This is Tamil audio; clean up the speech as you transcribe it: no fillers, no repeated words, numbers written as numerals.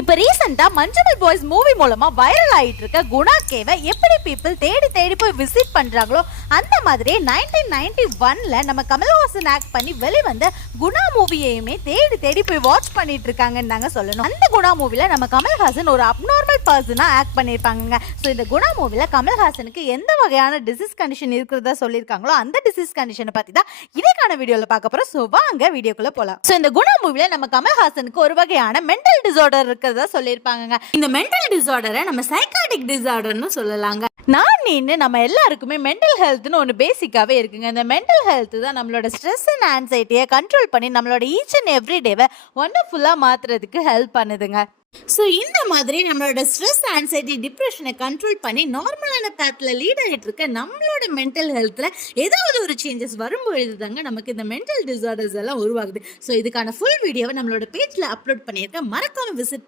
இப்ப ரீசெண்டா மஞ்சுமல் பாய்ஸ் மூவி மூலமா வைரல் ஆயிட்டு இருக்க குணா கேவை எப்படி பீப்புள் தேடி தேடி போய் விசிட் பண்றாங்களோ அந்த மாதிரி 1991ல நம்ம கமல்ஹாசன் ஆக்ட் பண்ணி வெளிவந்த குணா மூவியையுமே தேடி தேடி போய் வாட்ச் பண்ணிட்டு இருக்காங்கன்னு தாங்க சொல்லணும். அந்த குணா மூவில நம்ம கமல்ஹாசன் ஒரு அப்நார்மல் பர்சனா ஆக்ட் பண்ணிருப்பாங்க. ஸோ இந்த குணா மூவில கமல்ஹாசனுக்கு எந்த வகையான டிசீஸ் கண்டிஷன் இருக்கிறதா சொல்லியிருக்காங்களோ அந்த டிசீஸ் கண்டிஷனை பத்தி தான் இன்னைக்கான வீடியோல பார்க்க போறோம். ஸோ வாங்க வீடியோக்குள்ள போலாம். ஸோ இந்த குணா மூவில நம்ம கமல்ஹாசனுக்கு ஒரு வகையான மென்டல் டிசார்டர் இருக்கிறதா சொல்லியிருப்பாங்க. இந்த மென்டல் டிசார்டரை நம்ம சைக்காட்டிக் டிசார்டர்னு சொல்லலாங்க. நம்ம எல்லாருக்குமே மென்டல் ஹெல்த்னு ஒன்று பேசிக்காவே இருக்குங்க. இந்த மென்டல் ஹெல்த் தான் நம்மளோட ஸ்ட்ரெஸ் அண்ட் ஆன்சைட்டியை கண்ட்ரோல் பண்ணி நம்மளோட ஈச் அண்ட் எவ்ரி டேவை ஒண்டர்ஃபுல்லாக மாற்றுறதுக்கு ஹெல்ப் பண்ணுதுங்க. ஸோ இந்த மாதிரி நம்மளோட ஸ்ட்ரெஸ் ஆன்சைட்டி டிப்ரெஷனை கண்ட்ரோல் பண்ணி நார்மலான பேத்தில் லீட் ஆகிட்டு இருக்க நம்மளோட மென்டல் ஹெல்த்தில் ஏதாவது ஒரு சேஞ்சஸ் வரும்பொழுது தாங்க நமக்கு இந்த மென்டல் டிசார்டர்ஸ் எல்லாம் உருவாகுது. ஸோ இதுக்கான ஃபுல் வீடியோவை நம்மளோட பேஜில் அப்லோட் பண்ணியிருக்கேன். மறக்காம விசிட்